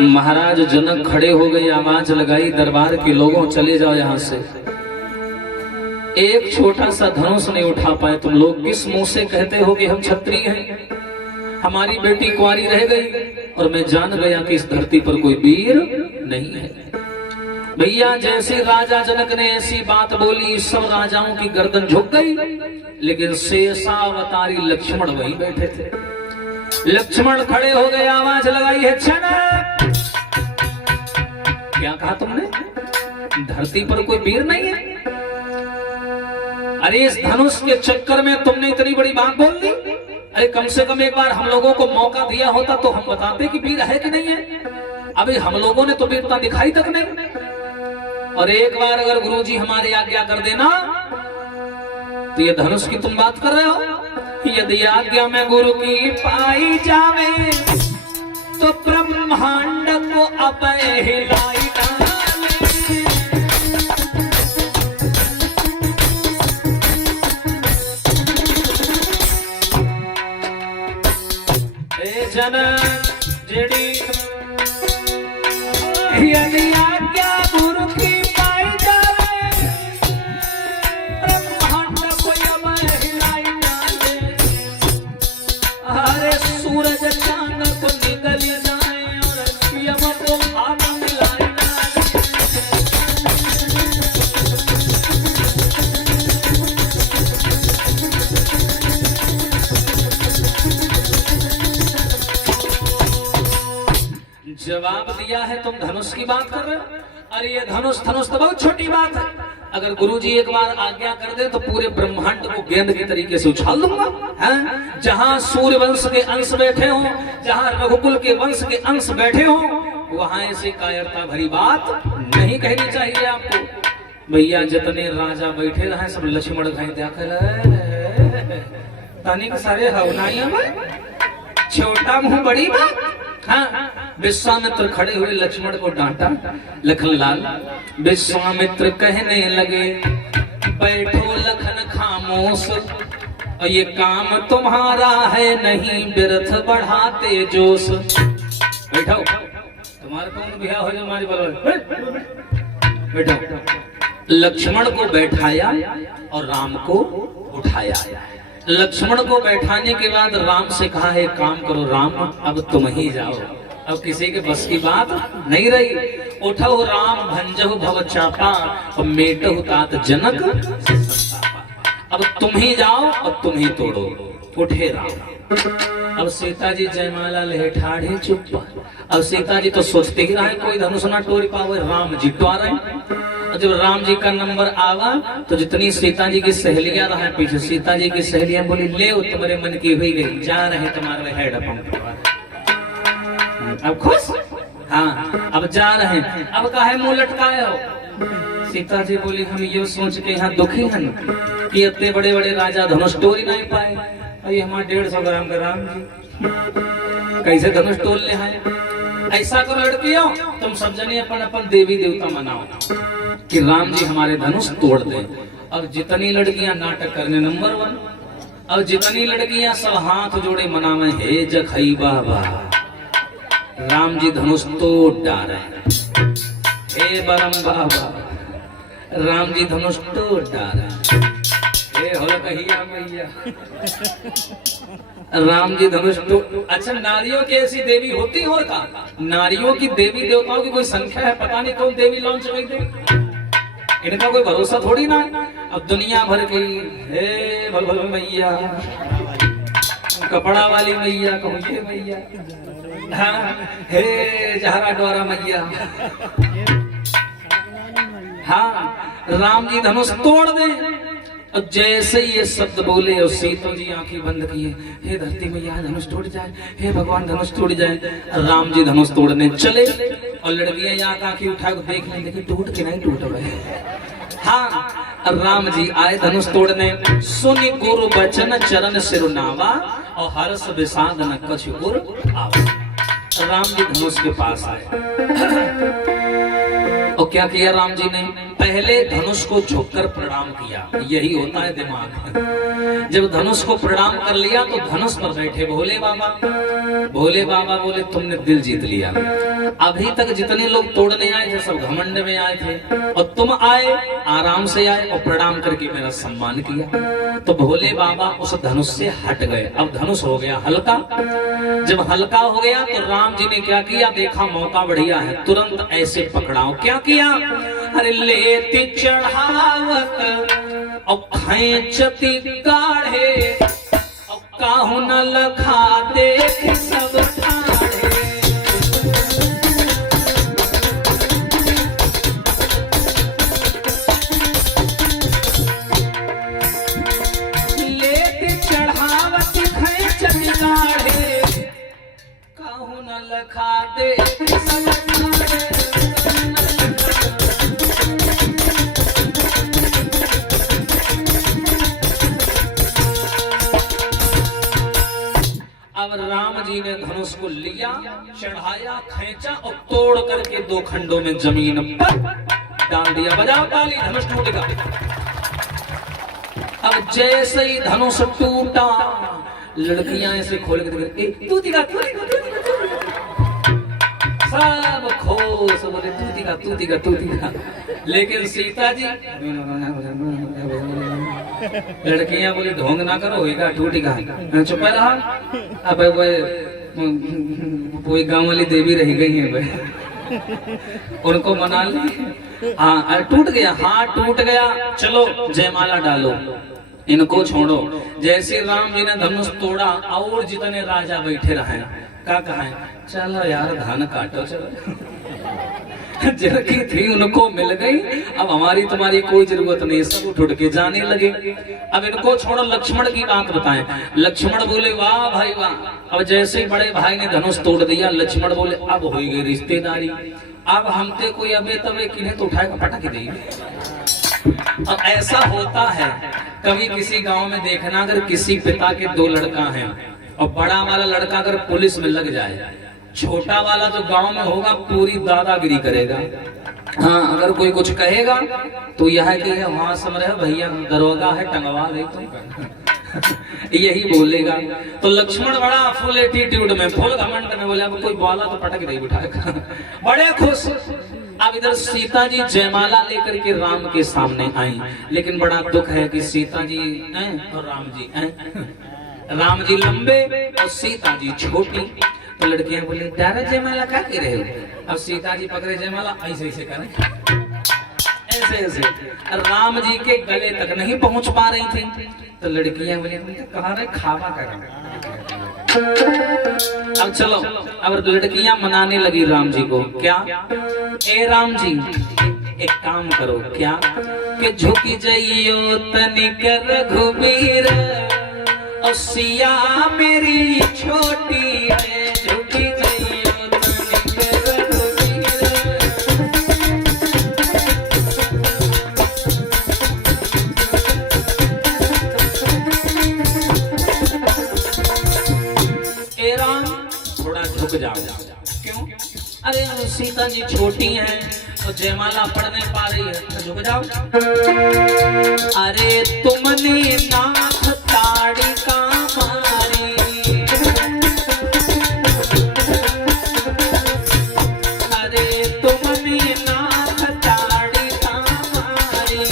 महाराज जनक खड़े हो गए, आवाज लगाई दरबार के लोगों, चले जाओ यहां से। एक छोटा सा धनुष नहीं उठा पाए। तुम लोग किस मुंह से कहते हो कि हम क्षत्रिय हैं? हमारी बेटी कुंवारी रह गई और मैं जान गया कि इस धरती पर कोई वीर नहीं है। भैया जैसे राजा जनक ने ऐसी बात बोली, सब राजाओं की गर्दन झुक गई, लेकिन शेषावतारी लक्ष्मण वहीं बैठे थे। लक्ष्मण खड़े हो गए, आवाज लगाई है जनक। क्या कहा तुमने? धरती पर कोई वीर नहीं है? अरे इस धनुष के चक्कर में तुमने इतनी बड़ी बात बोल दी। अरे कम से कम एक बार हम लोगों को मौका दिया होता तो हम बताते कि वीर है कि नहीं है। अभी हम लोगों ने तो वीरता दिखाई तक नहीं। और एक बार अगर गुरुजी हमारे आज्ञा कर देना तो ये धनुष की तुम बात कर रहे हो। यदि आज्ञा में गुरु की पाई जावे तो ब्रह्मांड को अपने हिलाई डाले। जनक जेडी यदि आज्ञा गुरु की पाई जावे ब्रह्मांड को अपने हिलाई डाले। अरे सूरज चांद को निकल जाए और यम को भाग मिलाए। जवाब दिया है, तुम धनुष की बात कर रहे हो। अरे ये धनुष तो बहुत छोटी बात है। अगर गुरुजी एक बार आज्ञा कर दे तो पूरे ब्रह्मांड को गेंद की तरीके से उछाल दूंगा। हैं? जहां सूर्य वंश के अंश बैठे हो, जहां रघुकुल के वंश के अंश बैठे हो, वहां ऐसी कायरता भरी बात नहीं कहनी चाहिए आपको। भैया जितने राजा बैठे रहे सब लक्ष्मण खाई तनिक सारे हवनाइया में छोटा मुंह बड़ी बात। हाँ, विश्वामित्र खड़े हुए लक्ष्मण को डांटा। लखनलाल विश्वामित्र कहने लगे, बैठो लखन खामोश, और ये काम तुम्हारा है नहीं, व्यर्थ बढ़ाते जोश। बैठो, तुम्हारे कौन बिया हो जो हमारी बलवा। बैठो। लक्ष्मण को बैठाया और राम को उठाया। लक्ष्मण को बैठाने के बाद राम से कहा है, काम करो राम, अब तुम ही जाओ, अब किसी के बस की बात नहीं रही। उठो राम भंजहु भव चापा और मेटहु तात जनक। अब तुम ही जाओ और तुम ही तोड़ो। उठे राम। अब सीता जी जयमाला ले ठाढ़े चुप। अब सीता जी तो सोचते ही रहे कोई धनुष ना तोड़ पावे, राम जी तो आ रहे। जब राम जी का नंबर आवा तो जितनी सीता जी की सहेलियां रहे पीछे, सीता जी की सहेलियां बोली, ले तुम्हारे मन की हुई गई, जा रहे तुम्हारे हेड पंप। अब खुश? हाँ, अब जा रहे हैं। अब काहे मुंह लटकाए हो? सीता जी बोली, हम ये सोच के यहाँ दुखी हैं कि इतने बड़े बड़े राजा धनुष तोड़ नहीं पाए। ये हमारे 150 ग्राम का राम जी कैसे धनुष तोड़ ले आए। ऐसा करो लड़कियों, तुम सब जने अपन अपन देवी देवता मनाओ कि राम जी हमारे धनुष तोड़ दे। और जितनी लड़कियां नाटक करने नंबर 1, और जितनी लड़कियां सब हाथ जोड़े मनावे, हे जखई बाबा राम जी धनुष तोड़ डाले, हे बरम बाबा राम जी धनुष तोड़ डाले, हे हो कहिया मैया राम जी धनुष तो। अच्छा, नारियों की ऐसी देवी होती हो का? नारियों की देवी देवताओं की कोई संख्या है? पता नहीं कौन देवी लॉन्च हुई थी, इनका कोई भरोसा थोड़ी ना। अब दुनिया भर की, हे भल भल मैया, कपड़ा वाली मैया, कहूँ ये मैया, हाँ, हे जहरा डोरा मैया। हाँ, राम जी धनुष तोड़ दे। अब जैसे ये शब्द बोले और सीता जी आंखें बंद किए, हे धरती मैया धनुष टूट जाए, हे भगवान धनुष टूट जाए। राम जी धनुष तोड़ने चले और लड़कियां यहाँ आंखें उठा के देख लें, देखिए टूट के नहीं टूट रहे। हाँ, राम जी आए धनुष तोड़ने। सुनि गुरु बचन चरण सिरुनावा और हर्ष विषाद न कछु गुर आवा। राम जी धनुष के पास आए और क्या किया राम जी ने? पहले धनुष को झुककर प्रणाम किया, यही होता है दिमाग। जब धनुष को प्रणाम कर लिया तो धनुष पर बैठे भोले बाबा। भोले बाबा बोले तुमने दिल जीत लिया, अभी तक जितने लोग तोड़ने आए थे सब घमंड में आए थे, और तुम आए आराम से आए और प्रणाम करके मेरा सम्मान किया। तो भोले बाबा उस धनुष से हट गए। अब धनुष हो गया हल्का। जब हल्का हो गया तो राम जी ने क्या किया, देखा मौका बढ़िया है, तुरंत ऐसे पकड़ाओ। क्या किया, अरे लेती चढ़ावत और खैंचती गाढ़े, और काहू न लखा देख सब ठाढ़े। लेती चढ़ावत खैंचती गाढ़े, काहू न लखा देख सब ठाढ़े। अब राम जी ने धनुष को लिया, चढ़ाया, खींचा और तोड़ करके दो खंडों में जमीन पर डाल दिया। बजाओ ताली, धनुष टूटेगा। अब जैसे ही धनुष टूटा, लड़कियां ऐसे खोल के तूतिका सब खोस बोले तूतिका तूतिका। लेकिन सीता जी, लड़कियां बोली ढोंग ना करो, होगा टूटेगा, चुप रहा। अब कोई गांव वाली देवी रह गई है, उनको मना ली। हाँ टूट गया, हाथ टूट गया, चलो जयमाला डालो, इनको छोड़ो। जैसे राम जी ने धनुष तोड़ा और जितने राजा बैठे रहे, क्या कहा, चलो यार धान काटो चलो। जिनकी थी उनको मिल गई, अब हमारी तुम्हारी कोई जरूरत नहीं, सब उठ के जाने लगे। अब इनको छोड़ो, लक्ष्मण की बात बताएं। लक्ष्मण बोले वाह भाई वाह। अब जैसे ही बड़े भाई ने धनुष तोड़ दिया, लक्ष्मण बोले अब हो गई रिश्तेदारी, अब हमते कोई अबे तबे किन्हें तो उठाएगा पटक देंगे। अब ऐसा होता है, कभी किसी गांव में देखना, अगर किसी पिता के दो लड़का हैं और बड़ा वाला लड़का अगर पुलिस में लग जाए, छोटा वाला जो गांव में होगा पूरी दादागिरी करेगा। हाँ अगर कोई कुछ कहेगा तो यह है कि वहां समझ भैया दरोगा है, टंगवा दे तो यही बोलेगा। तो लक्ष्मण बड़ा फुल एटीट्यूड में, फुल घमंड में बोले अब कोई बोला तो पटक दे बिठाएगा, बड़े खुश। अब इधर सीता जी जयमाला लेकर के राम के सामने आई, लेकिन बड़ा दुख है कि सीता जी और राम जी लंबे और सीता जी छोटी। तो लड़कियां बोली डायरा जयमाला क्या कह रहे हो। अब सीता जी पकड़े जयमाला, ऐसे ऐसे करें, ऐसे ऐसे, राम जी के गले तक नहीं पहुंच पा रही थी। तो लड़कियां बोली कहा रहे खावा करें। अब चलो, अब लड़कियां मनाने लगी राम जी को, क्या ए राम जी एक काम करो, क्या कि झुकी जाइयो तनिक रघुबीर, और सिया मेरी छोटी है, झुकी जाइयो तनिक रघुबीर। ए राम थोड़ा झुक जाओ। क्यों, अरे सीता जी छोटी हैं तो जयमाला पढ़ नहीं पा रही है, तो झुक जाओ। अरे तुमने नाथ ताड़ी का मारी, अरे तुमने नाथ ताड़ी का मारी,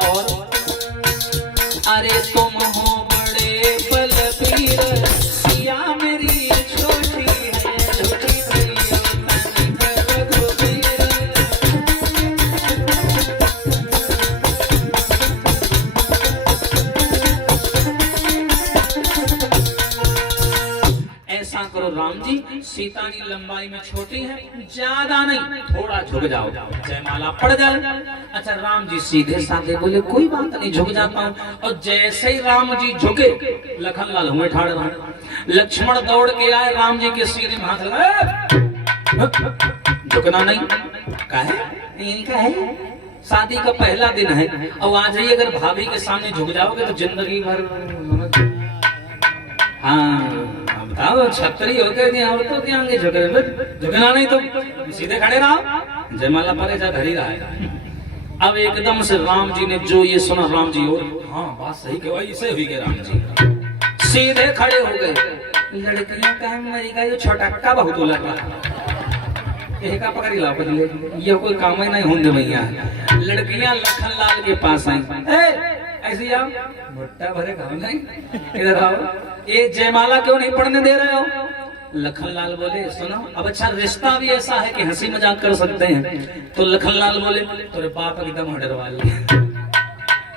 और अरे तुम हो बड़े बलबीर, सिया मेरी छोटी है, झुकी जाइयो तनिक रघुबीर। ऐसा करो राम जी, सीता जी लंबाई में छोटी है, ज्यादा नहीं, थोड़ा झुक जाओ, जयमाला पड़ जाए। अच्छा राम जी सीधे साधे बोले कोई बात नहीं, झुक जाता हूँ। और जैसे ही राम जी झुके, लखन लाल हुए ठाड़ रहा, लक्ष्मण दौड़ के आए, राम जी के सीने में हाथ लगाए, झुकना नहीं, काहे इनका है, शादी का पहला दिन है, और आज ही अगर भाभी के सामने झुक जाओगे तो जिंदगी भर। हाँ बताओ छतरी होकर नहीं औरतों के आगे झुकना नहीं तो सीधे खड़े रहो, जयमाला परे जा घर ही रहा है। अब एकदम से राम जी ने जो ये सुना, राम जी और हाँ बात सही कहो, इसे हुई के राम जी सीधे खड़े हो गए। लड़कियां का मरी का जो छोटा बहुत लग रहा का पकड़ी लाओ पहले, ये कोई काम ही नहीं होंगे भैया। लड़कियां लखनलाल के पास आई, ऐसी आओ भुट्टा भरे खाओ नहीं, इधर आओ, ये जयमाला क्यों नहीं पढ़ने दे रहे हो? लखनलाल बोले सुनो, अब अच्छा रिश्ता भी ऐसा है कि हंसी मजाक कर सकते हैं। तो लखनलाल बोले तेरे बाप एकदम डरवा लिया।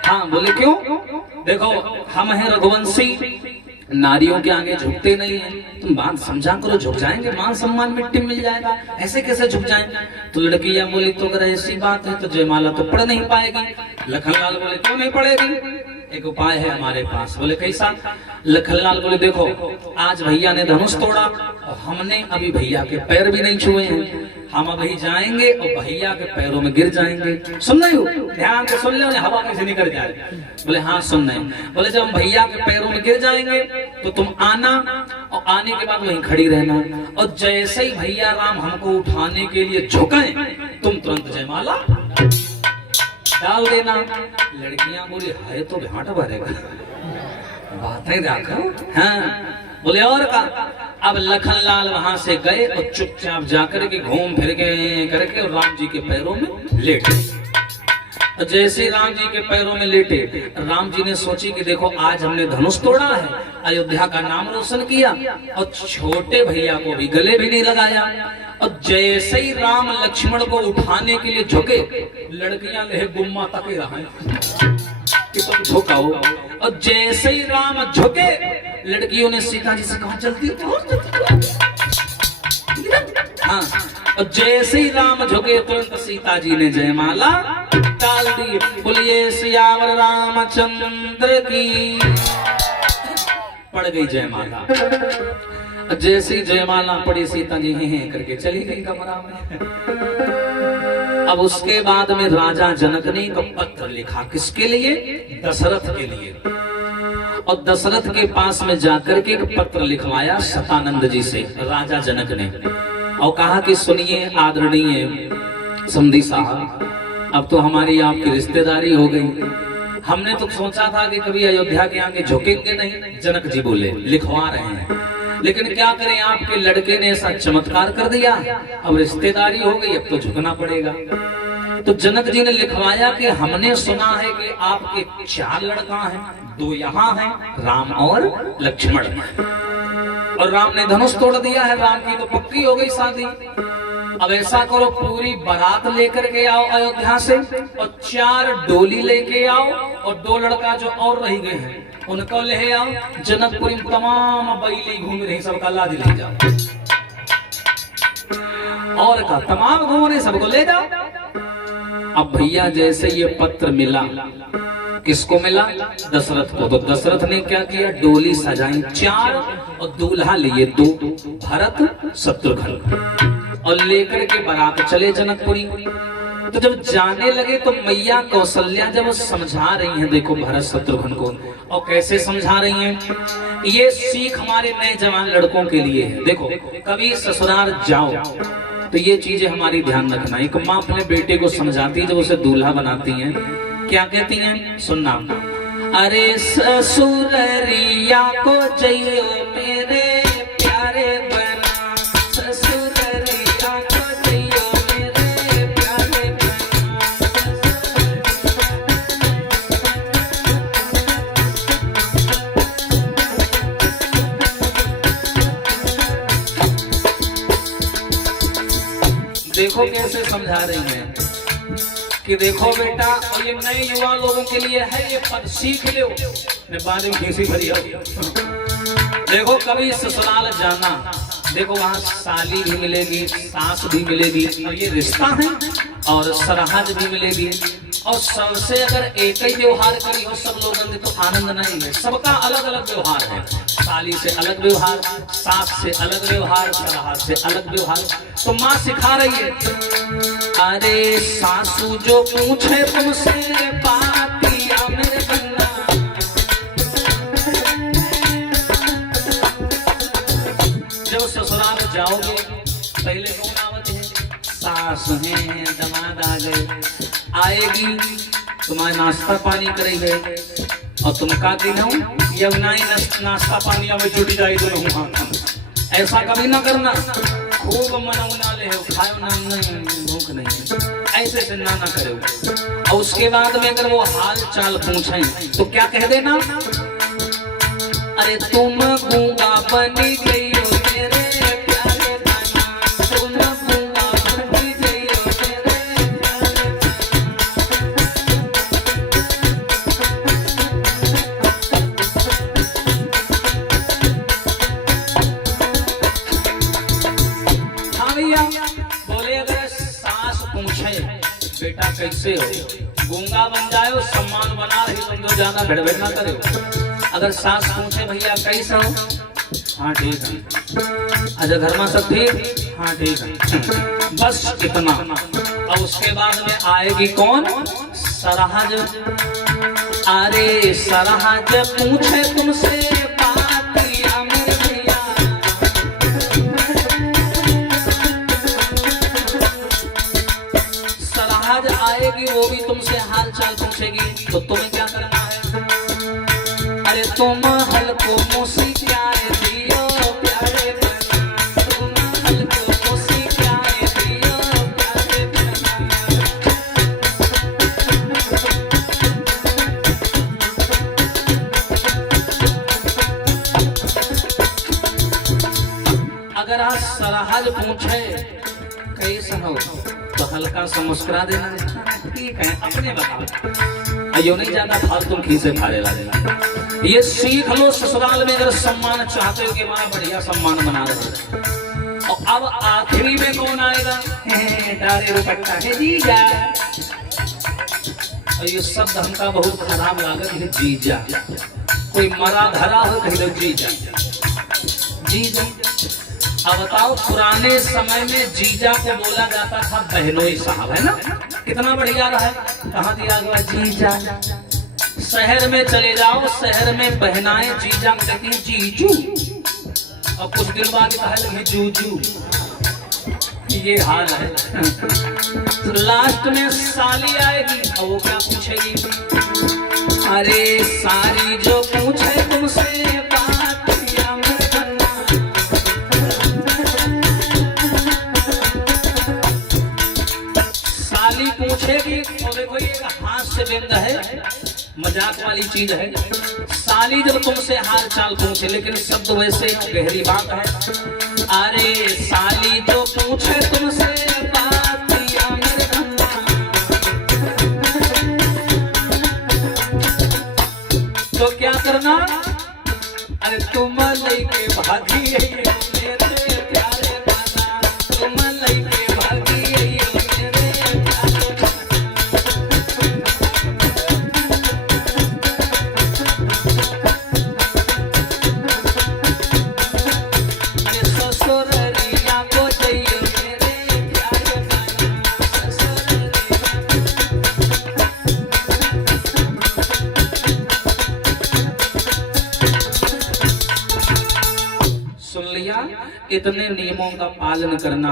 हाँ बोले क्यों? देखो हम हैं रघुवंशी, नारियों के आगे झुकते नहीं है, तुम बात समझा करो, झुक जाएंगे, मान सम्मान मिट्टी मिल जाएगा, ऐसे कैसे झुक जाएंगे? तो लड़कियां बोली तो अगर ऐसी बात है तो जयमाला तो पढ़ नहीं पाएगी। लखनलाल बोले क्यों नहीं पढ़ेगी? एक उपाय है हमारे पास। बोले कैसा? लखनलाल बोले देखो आज भैया ने धनुष तोड़ा और हमने अभी भैया के पैर भी नहीं छुए हैं, हम अभी जाएंगे और भैया के पैरों में गिर जाएंगे। सुन रहे हो? ध्यान से सुन लो, हवा कैसे निकल जाए। बोले हाँ सुन रहे। बोले जब हम भैया के पैरों में गिर जाएंगे तो तुम आना और आने के बाद वहीं खड़ी रहना, और जैसे ही भैया राम हमको उठाने के लिए झुके तुम तुरंत जयमाला डाल देना। लड़कियां बोली है तो घाट भरेगा, बातें देखो। हाँ बोले और का? अब लखनलाल वहां से गए और चुपचाप जाकर के घूम फिर के करके और राम जी के पैरों में लेटे। जैसे राम जी के पैरों में लेटे, राम जी ने सोची कि देखो आज हमने धनुष तोड़ा है, अयोध्या का नाम रोशन किया और छोटे भैया को भी गले भी नहीं लगाया। और जैसे ही राम लक्ष्मण को उठाने के लिए झुके, लड़कियां ले गुम्मा तक ही रहा कि तुम झुकाओ। और जैसे ही राम झुके, लड़कियों ने सीता जी से कहा जल्दी हाँ, और जैसे ही राम झुके तुरंत सीता जी ने जयमाला डाल दी। बोलिए सियावर रामचंद्र की। पड़ गई जयमाला। जैसे ही जयमाला पड़ी सीता जी हे करके चली गई कमरा में। अब उसके बाद में राजा जनक ने एक पत्र लिखा, किसके लिए? दशरथ के लिए। और दशरथ के पास में जाकर के एक पत्र लिखवाया शतानंद जी से राजा जनक ने, और कहा कि सुनिए आदरणीय समधी साहब, अब तो हमारी आपकी रिश्तेदारी हो गई। हमने तो सोचा था कि कभी अयोध्या के आगे झुकेंगे नहीं। जनक जी बोले लिखवा रहे हैं, लेकिन क्या करें आपके लड़के ने ऐसा चमत्कार कर दिया, अब रिश्तेदारी हो गई, अब तो झुकना पड़ेगा। तो जनक जी ने लिखवाया कि हमने सुना है कि आपके 4 लड़का हैं, 2 यहाँ हैं, राम और लक्ष्मण। और राम ने धनुष तोड़ दिया है, राम की तो पक्की हो गई शादी। अब ऐसा करो पूरी बारात लेकर के आओ अयोध्या से, और 4 डोली लेके आओ, और 2 लड़का जो और रह गए हैं उनको ले आओ। जनकपुरी में तमाम बैली घूम रही, सबका लाद ले जाओ, और का तमाम घूम रहे सबको ले जाओ। अब भैया जैसे ये पत्र मिला, किसको मिला? दशरथ को। तो दशरथ ने क्या किया? डोली सजाई 4 और दूल्हा लिए 2, भरत शत्रुघ्न, और लेकर के बारात चले जनकपुरी। तो जब जाने लगे तो मैया कौशल्या जब समझा रही हैं, देखो भरत शत्रुघ्न को, और कैसे समझा रही हैं, ये सीख हमारे नए जवान लड़कों के लिए है। देखो कभी ससुराल जाओ तो ये चीजें हमारी ध्यान रखना। एक माँ अपने बेटे को समझाती है जब उसे दूल्हा बनाती है, क्या कहती हैं? सुनना, अरे ससुररिया को जइयो मेरे प्यारे बना, ससुररिया को जइयो मेरे प्यारे देखो कैसे समझा रही हैं कि देखो बेटा, और ये नए युवा लोगों के लिए है, ये पद सीख लो। मैं बाद में कैसी भरी देखो कभी ससुराल जाना, देखो वहाँ साली भी मिलेगी, सास भी मिलेगी, और ये रिश्ता है, और सरहद भी मिलेगी। और सबसे अगर एक ही व्यवहार करी हो सब लोग तो आनंद नहीं है। सबका अलग अलग व्यवहार है, साली से अलग व्यवहार, सास से अलग व्यवहार, सरहद से अलग व्यवहार। तो माँ सिखा रही है, अरे सासू जो पूछे तुमसे पातिया मेरे बन्ना, जाओगे पहले कौन आवत है? सास हैं, दामाद आ गए, आएगी तुम्हारे नाश्ता पानी करेंगे और तुम का दिन हो यब नहीं नाश्ता पानी में जुट जाए तो ऐसा कभी ना करना। खूब मना ले खाओ ना, भूख नहीं, ऐसे से ना करो। और उसके बाद में अगर वो हाल चाल पूछे तो क्या कह देना? अरे तुम गूंगा बनी गई हो मेरे प्यारे नाना, तुम गूंगा बनी गई हो मेरे बोले अगर सास पूछे बेटा कैसे हो, गूंगा बन जाए सम्मान बना रही तुम तो ज्यादा भड़बड़ ना करे। अगर सास पूछे भैया कैसा हो, हाँ ठीक है, अच्छा घर में सब ठीक, हाँ ठीक है, बस इतना। और उसके बाद में आएगी कौन? सरहज। अरे सरहज पूछे तुमसे बात या मेरे भैया, सरहज आएगी वो भी तुमसे हाल चाल पूछेगी तो तुम्हें क्या करना है? अरे तुम हल्को मोसी क्या दियो प्यारे बना, तुम हल्को मोसी क्या दियो प्यारे बना। अगर आज सरहज पूछे कैसा हो तो हल्का सा मुस्कुरा देना, ठीक है अपने बताओ, अयो नहीं जाता फालतू खीसे फाड़े लगेगा। ये सीख लो ससुराल में अगर सम्मान चाहते हो कि हमारा बढ़िया सम्मान बना रहे। और अब आखिरी में कौन आएगा? डारे रुपट्टा है जीजा। और ये शब्द हमका बहुत खराब लागत है जीजा, कोई मरा धरा हो कह लो जीजा जीजा। अब बताओ पुराने समय में जीजा को बोला जाता था बहनोई साहब, है ना? कितना बढ़िया रहा, कहाँ दिया गया जीजा। शहर में चले जाओ, शहर में बहनाएं जीजा कहती हैं जीजू, और कुछ दिन बाद कहे लगे जूजू। ये हाल है। तो लास्ट में साली आएगी और वो क्या पूछेगी? अरे साली जो पूछे तुमसे बात या मैं करना, साली पूछेगी और देखो ये हाथ से बिंद है, मजाक वाली चीज है। साली जब तुमसे हाल चाल पूछे, लेकिन शब्द वैसे गहरी बात है। अरे साली जो पूछे तुमसे बात या मेरे खन्ना, तो क्या करना? अरे तुम लेके भागी मेरे प्यारे गाना, तुम लेके भागी मेरे प्यारे गाना। इतने नियमों का पालन करना।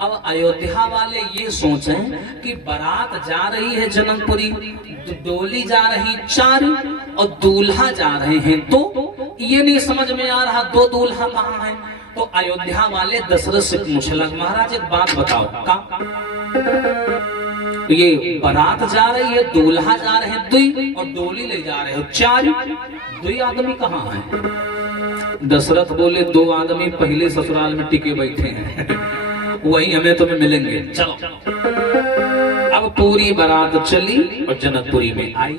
अब अयोध्या वाले ये सोचें कि बारात जा रही है जनकपुरी, डोली जा रही 4 और दूल्हा जा रहे हैं, तो ये नहीं समझ में आ रहा 2 दूल्हा कहाँ हैं। तो अयोध्या वाले दशरथ से पूछने लगे महाराज एक बात बताओ, का ये बारात जा रही है, दूल्हा जा रहे हैं 2 और डोली ले जा रहे हो 4, 2 आदमी कहाँ हैं? दशरथ बोले 2 आदमी पहले ससुराल में टिके बैठे हैं, वही हमें तुम्हें मिलेंगे, चलो। अब पूरी बारात चली और जनकपुरी में आई।